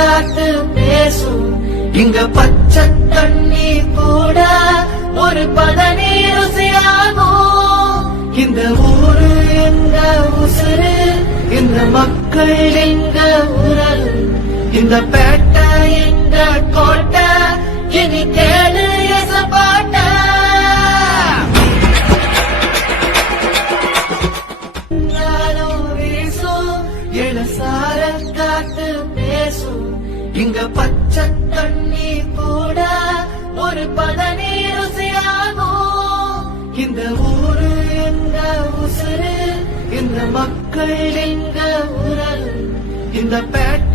காத்து பேசும். இங்க பச்சை தண்ணி கூட ஒரு பதனி ருசியாகும். இந்த ஊரு எங்க உசுறு இந்த மக்கள் எங்க உரல் இந்த பேட்டை எங்க கோட்டை இனி கேளு எசப்பாட்ட நாளும் வீசும் இளசார காத்து இங்க பச்சை தண்ணி கூட ஒரு பதனி ருசியாகும். இந்த ஊரு எங்க உசுறு இந்த மக்கள் எங்க உரல் இந்த பேட்ட